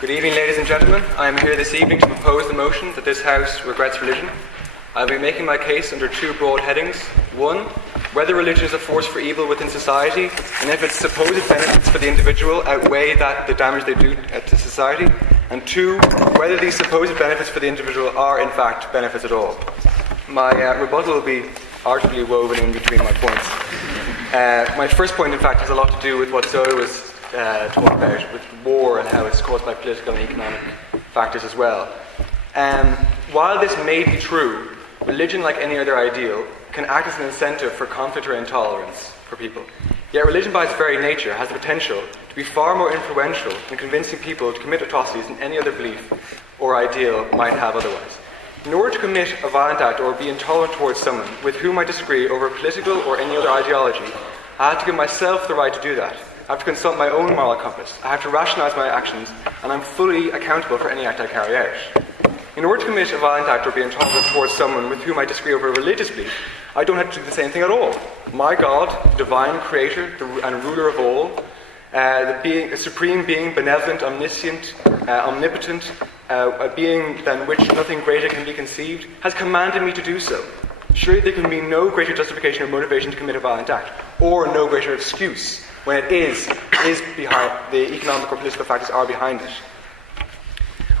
Good evening, ladies and gentlemen. I am here this evening to propose the motion that this House regrets religion. I will be making my case under two broad headings. One, whether religion is a force for evil within society, and if its supposed benefits for the individual outweigh the damage they do to society. And two, whether these supposed benefits for the individual are in fact benefits at all. My rebuttal will be artfully woven in between my points. My first point, in fact, has a lot to do with what Zoe was talking about, with war and how it's caused by political and economic factors as well. While this may be true, religion, like any other ideal, can act as an incentive for conflict or intolerance for people. Yet religion by its very nature has the potential to be far more influential in convincing people to commit atrocities than any other belief or ideal might have otherwise. In order to commit a violent act or be intolerant towards someone with whom I disagree over a political or any other ideology, I have to give myself the right to do that. I have to consult my own moral compass. I have to rationalise my actions, and I'm fully accountable for any act I carry out. In order to commit a violent act or be intolerant towards someone with whom I disagree over a religious belief, I don't have to do the same thing at all. My God, the divine creator and ruler of all, the supreme being, benevolent, omniscient, omnipotent, a being than which nothing greater can be conceived, has commanded me to do so. Surely there can be no greater justification or motivation to commit a violent act, or no greater excuse when it is behind the economic or political factors are behind it.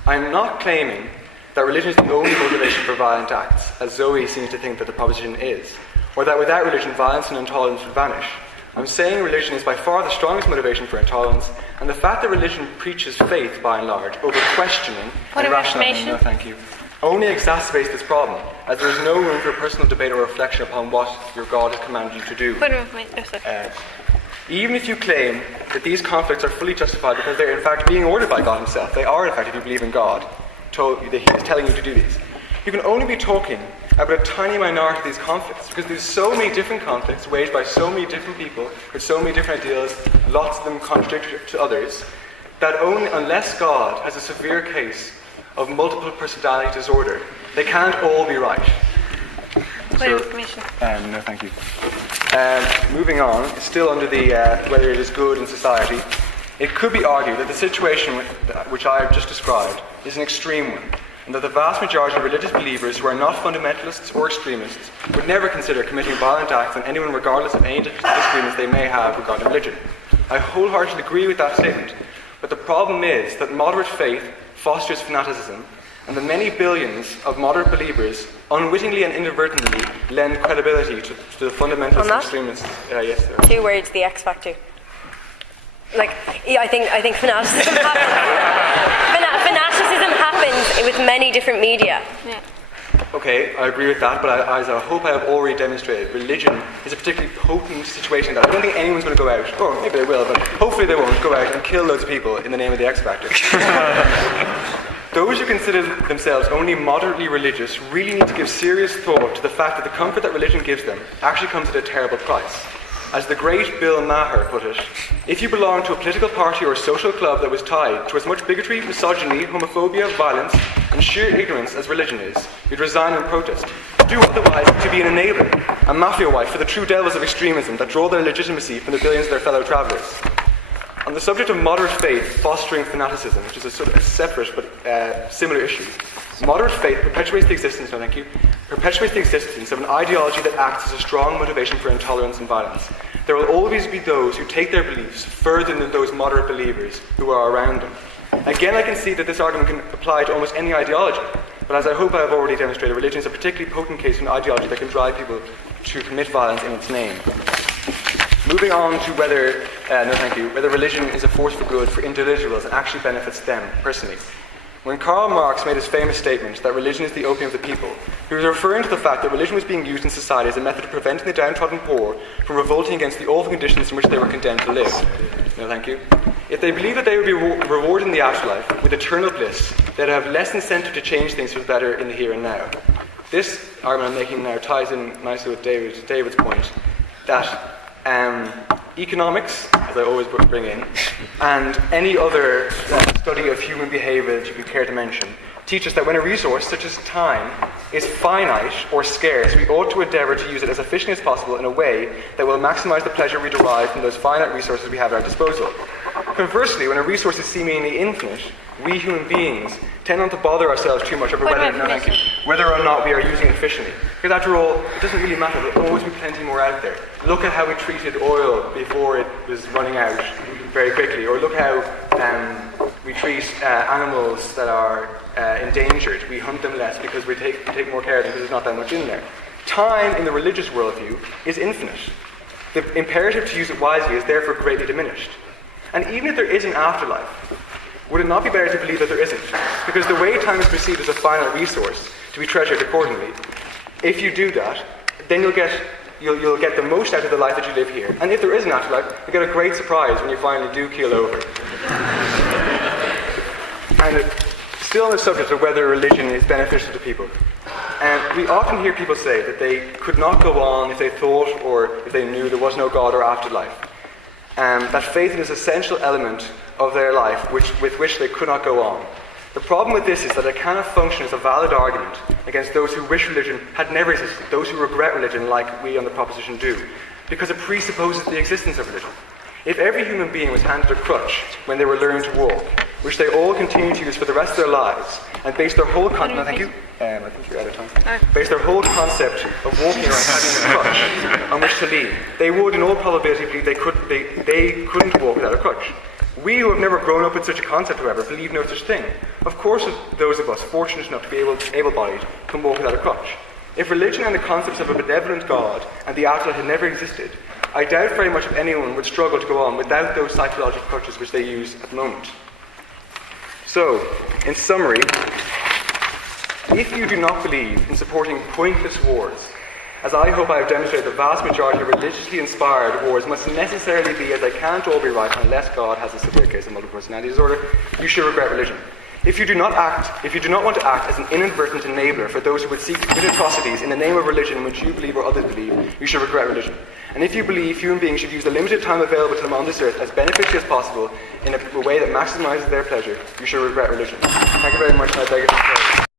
I am not claiming that religion is the only motivation for violent acts, as Zoe seems to think that the proposition is, or that without religion violence and intolerance would vanish. I'm saying religion is by far the strongest motivation for intolerance, and the fact that religion preaches faith, by and large, over questioning and rationalizing, only exacerbates this problem, as there is no room for personal debate or reflection upon what your God has commanded you to do. Even if you claim that these conflicts are fully justified because they're in fact being ordered by God himself, they are in fact, if you believe in God, that he is telling you to do these. You can only be talking about a tiny minority of these conflicts, because there's so many different conflicts waged by so many different people with so many different ideas, lots of them contradictory to others, that only unless God has a severe case of multiple personality disorder, they can't all be right. No, thank you. Moving on, still under the whether it is good in society, it could be argued that the situation which I have just described is an extreme one, and that the vast majority of religious believers who are not fundamentalists or extremists would never consider committing violent acts on anyone regardless of any disagreements they may have regarding religion. I wholeheartedly agree with that statement, but the problem is that moderate faith fosters fanaticism, and the many billions of moderate believers unwittingly and inadvertently lend credibility to the fundamentalists and extremists. Yes, sir. 2 words, the X factor. I think fanaticism happens. Fanaticism happens with many different media. Yeah. Okay, I agree with that, but as I hope I have already demonstrated, religion is a particularly potent situation that I don't think anyone's going to go out, or maybe they will, but hopefully they won't go out and kill loads of people in the name of the X factor. Those who consider themselves only moderately religious really need to give serious thought to the fact that the comfort that religion gives them actually comes at a terrible price. As the great Bill Maher put it, if you belong to a political party or a social club that was tied to as much bigotry, misogyny, homophobia, violence, and sheer ignorance as religion is, you'd resign and protest. To do otherwise to be an enabler, a mafia wife for the true devils of extremism that draw their legitimacy from the billions of their fellow travellers. On the subject of moderate faith fostering fanaticism, which is a sort of a separate but similar issue, moderate faith perpetuates the existence of an ideology that acts as a strong motivation for intolerance and violence. There will always be those who take their beliefs further than those moderate believers who are around them. Again, I can see that this argument can apply to almost any ideology, but as I hope I have already demonstrated, religion is a particularly potent case of an ideology that can drive people to commit violence in its name. Moving on to whether religion is a force for good for individuals and actually benefits them personally. When Karl Marx made his famous statement that religion is the opium of the people, he was referring to the fact that religion was being used in society as a method of preventing the downtrodden poor from revolting against the awful conditions in which they were condemned to live. No, thank you. If they believed that they would be rewarded in the afterlife with eternal bliss, they'd have less incentive to change things for the better in the here and now. This argument I'm making now ties in nicely with David's point that economics, as I always bring in, and any other study of human behaviour that you could care to mention, teach us that when a resource, such as time, is finite or scarce, we ought to endeavour to use it as efficiently as possible in a way that will maximise the pleasure we derive from those finite resources we have at our disposal. Conversely, when a resource is seemingly infinite, we human beings tend not to bother ourselves too much over whether or not we are using it efficiently. Because after all, it doesn't really matter. There will always be plenty more out there. Look at how we treated oil before it was running out very quickly. Or look how we treat animals that are endangered. We hunt them less because we take more care of them because there's not that much in there. Time in the religious worldview is infinite. The imperative to use it wisely is therefore greatly diminished. And even if there is an afterlife, would it not be better to believe that there isn't? Because the way time is perceived as a finite resource to be treasured accordingly, if you do that, then you'll get the most out of the life that you live here. And if there is an afterlife, you'll get a great surprise when you finally do keel over. And still on the subject of whether religion is beneficial to people, we often hear people say that they could not go on if they thought or if they knew there was no God or afterlife. That faith is an essential element of their life with which they could not go on. The problem with this is that it cannot function as a valid argument against those who wish religion had never existed, those who regret religion like we on the proposition do, because it presupposes the existence of religion. If every human being was handed a crutch when they were learning to walk, which they all continue to use for the rest of their lives, and base their whole I think you're out of time. Base their whole concept of walking around having a crutch on which to lean, they would, in all probability, believe they couldn't walk without a crutch. We who have never grown up with such a concept, however, believe no such thing. Of course, those of us fortunate enough to be able-bodied can walk without a crutch. If religion and the concepts of a benevolent God and the afterlife had never existed, I doubt very much if anyone would struggle to go on without those psychological crutches which they use at the moment. So, in summary, if you do not believe in supporting pointless wars, as I hope I have demonstrated, the vast majority of religiously inspired wars must necessarily be, as they can't all be right unless God has a severe case of multiple personality disorder, you should regret religion. If you do not want to act as an inadvertent enabler for those who would seek to commit atrocities in the name of religion which you believe or others believe, you should regret religion. And if you believe human beings should use the limited time available to them on this earth as beneficially as possible in a way that maximizes their pleasure, you should regret religion. Thank you very much, and I beg your support.